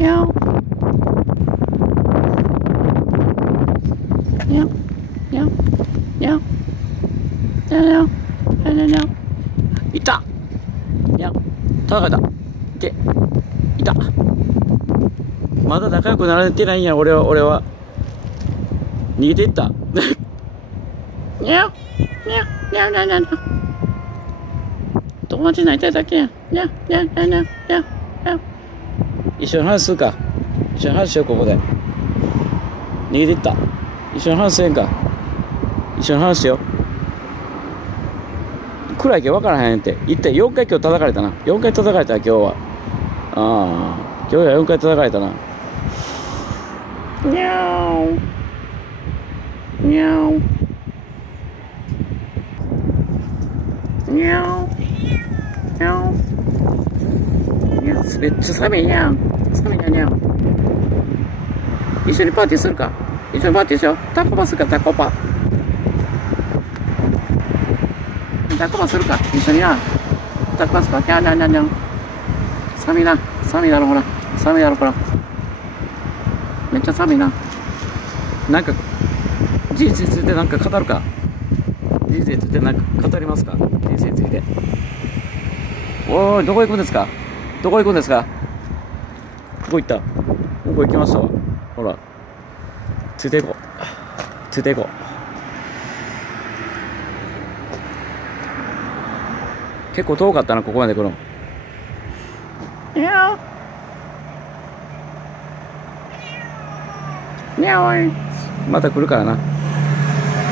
にゃおにゃにゃにゃにゃにゃにゃいたにゃ叩かれたでいたまだ仲良くなられてないんや俺は逃げていったにゃにゃにゃにゃにゃにゃ友達になりたいだけやにゃにゃにゃにゃにゃ一緒に話するか一緒に話しようここで逃げていった一緒に話せんか一緒に話しよう暗いけ分からへんって一体4回今日叩かれたな4回叩かれた今日は今日は4回叩かれたなにゃおにゃおにゃおにゃおめっちゃ寒いにゃお寒いなにゃお一緒にパーティーするか一緒にパーティーしようタコパするかタコパするか一緒になタコパするかにゃにゃにゃにゃ寒いな寒いだろほら寒いだろほらめっちゃ寒いななんか人生についてなんか語るか人生についてなんか語りますか人生についておいどこ行くんですかどこ行くんですかどこ行ったどこ行きましたわほらついていこうついていこう結構遠かったなここまで来るのにゃおにゃおいまた来るからな